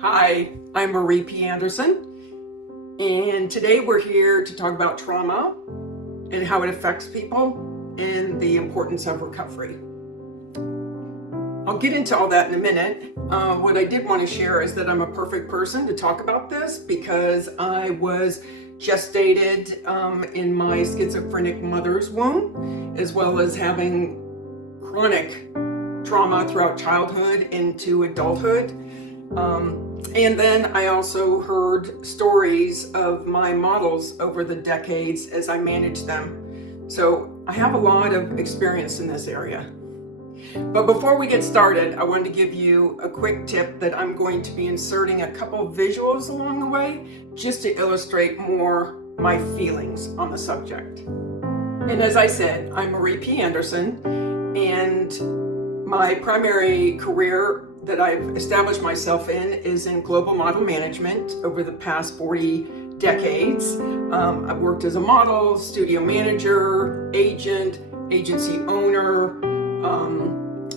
Hi, I'm Marie P. Anderson, and today we're here to talk about trauma and how it affects people and the importance of recovery. I'll get into all that in a minute. What I did want to share is that I'm a perfect person to talk about this because I was gestated in my schizophrenic mother's womb, as well as having chronic trauma throughout childhood into adulthood. And then I also heard stories of my models over the decades as I managed them. So I have a lot of experience in this area. But before we get started, I wanted to give you a quick tip that I'm going to be inserting a couple of visuals along the way just to illustrate more my feelings on the subject. And as I said, I'm Marie P. Anderson, and my primary career that I've established myself in is in global model management over the past 40 decades. I've worked as a model, studio manager, agent, agency owner,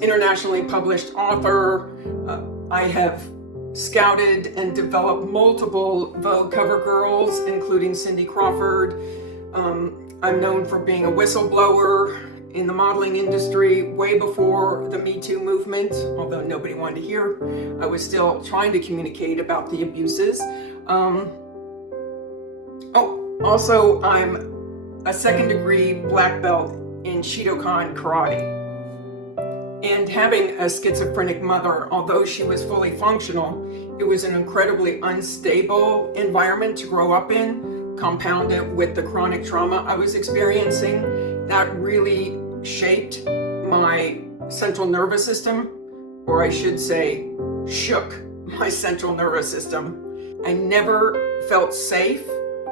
internationally published author. I have scouted and developed multiple Vogue cover girls, including Cindy Crawford. I'm known for being a whistleblower in the modeling industry way before the Me Too movement, although nobody wanted to hear. I was still trying to communicate about the abuses. Also, I'm a second-degree black belt in Shidokan karate. And having a schizophrenic mother, although she was fully functional, it was an incredibly unstable environment to grow up in, compounded with the chronic trauma I was experiencing. That really shaped my central nervous system, or I should say, shook my central nervous system. I never felt safe,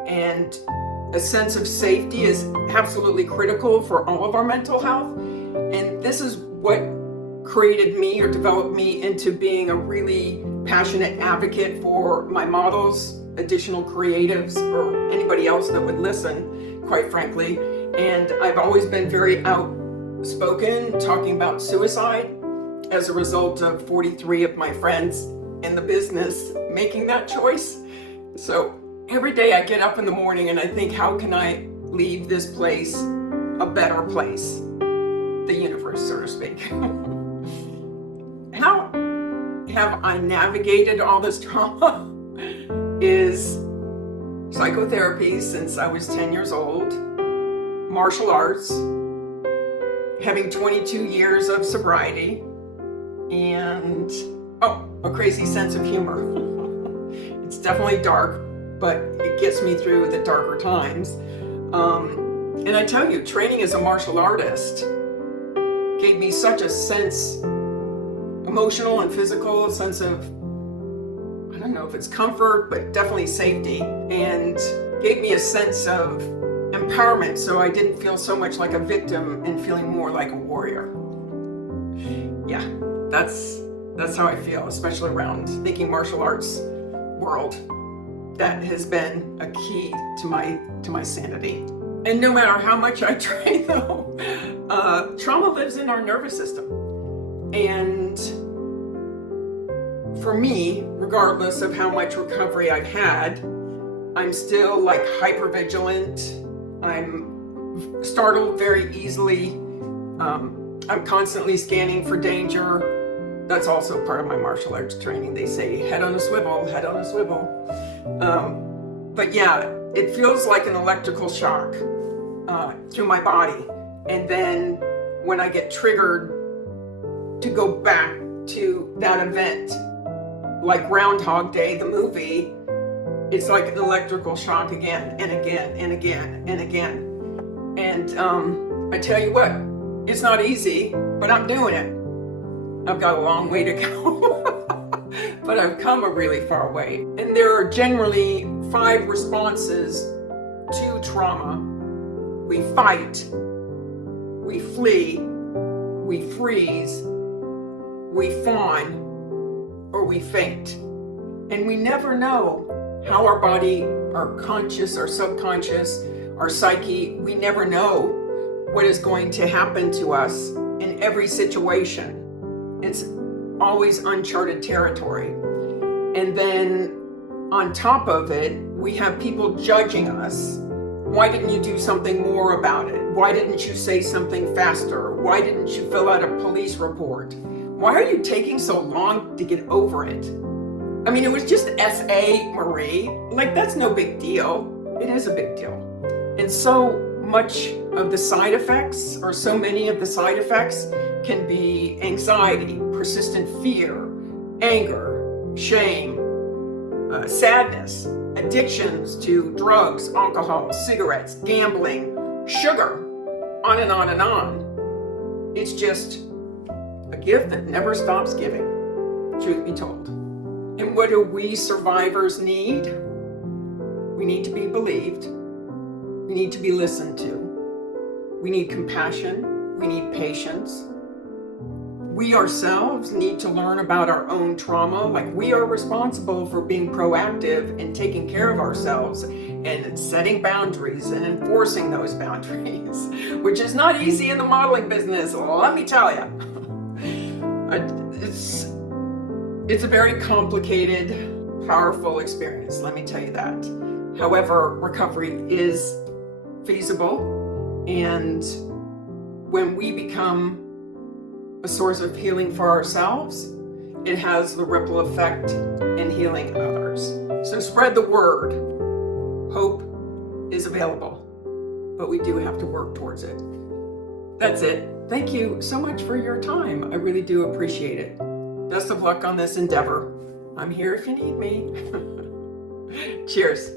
and a sense of safety is absolutely critical for all of our mental health. And this is what created me or developed me into being a really passionate advocate for my models, additional creatives, or anybody else that would listen, quite frankly. And I've always been very outspoken talking about suicide as a result of 43 of my friends in the business making that choice. So every day I get up in the morning and I think, how can I leave this place a better place? The universe, so to speak. How have I navigated all this trauma is psychotherapy since I was 10 years old, martial arts, having 22 years of sobriety, and a crazy sense of humor. It's definitely dark, but it gets me through the darker times. And I tell you, training as a martial artist gave me such a sense, emotional and physical, a sense of, I don't know if it's comfort, but definitely safety, and gave me a sense of empowerment, so I didn't feel so much like a victim and feeling more like a warrior. Yeah, that's how I feel, especially around thinking martial arts world. That has been a key to my sanity. And no matter how much I train, though, trauma lives in our nervous system. And for me, regardless of how much recovery I've had, I'm still like hypervigilant. I'm startled very easily. I'm constantly scanning for danger. That's also part of my martial arts training. They say head on a swivel, head on a swivel. But yeah, it feels like an electrical shock through my body. And then when I get triggered to go back to that event, like Groundhog Day, the movie, it's like an electrical shock again and again and again and again. And I tell you what, it's not easy, but I'm doing it. I've got a long way to go, but I've come a really far way. And there are generally 5 responses to trauma. We fight, we flee, we freeze, we fawn, or we faint. And we never know how our body, our conscious, our subconscious, our psyche, we never know what is going to happen to us in every situation. It's always uncharted territory. And then on top of it, we have people judging us. Why didn't you do something more about it? Why didn't you say something faster? Why didn't you fill out a police report? Why are you taking so long to get over it? I mean, it was just S.A., Marie. Like, that's no big deal. It is a big deal. And so much of the side effects, or so many of the side effects, can be anxiety, persistent fear, anger, shame, sadness, addictions to drugs, alcohol, cigarettes, gambling, sugar, on and on and on. It's just a gift that never stops giving, truth be told. And what do we survivors need? We need to be believed. We need to be listened to. We need compassion. We need patience. We ourselves need to learn about our own trauma. Like, we are responsible for being proactive and taking care of ourselves and setting boundaries and enforcing those boundaries, which is not easy in the modeling business, let me tell you. It's a very complicated, powerful experience, let me tell you that. However, recovery is feasible, and when we become a source of healing for ourselves, it has the ripple effect in healing others. So spread the word. Hope is available, but we do have to work towards it. That's it. Thank you so much for your time. I really do appreciate it. Best of luck on this endeavor. I'm here if you need me. Cheers.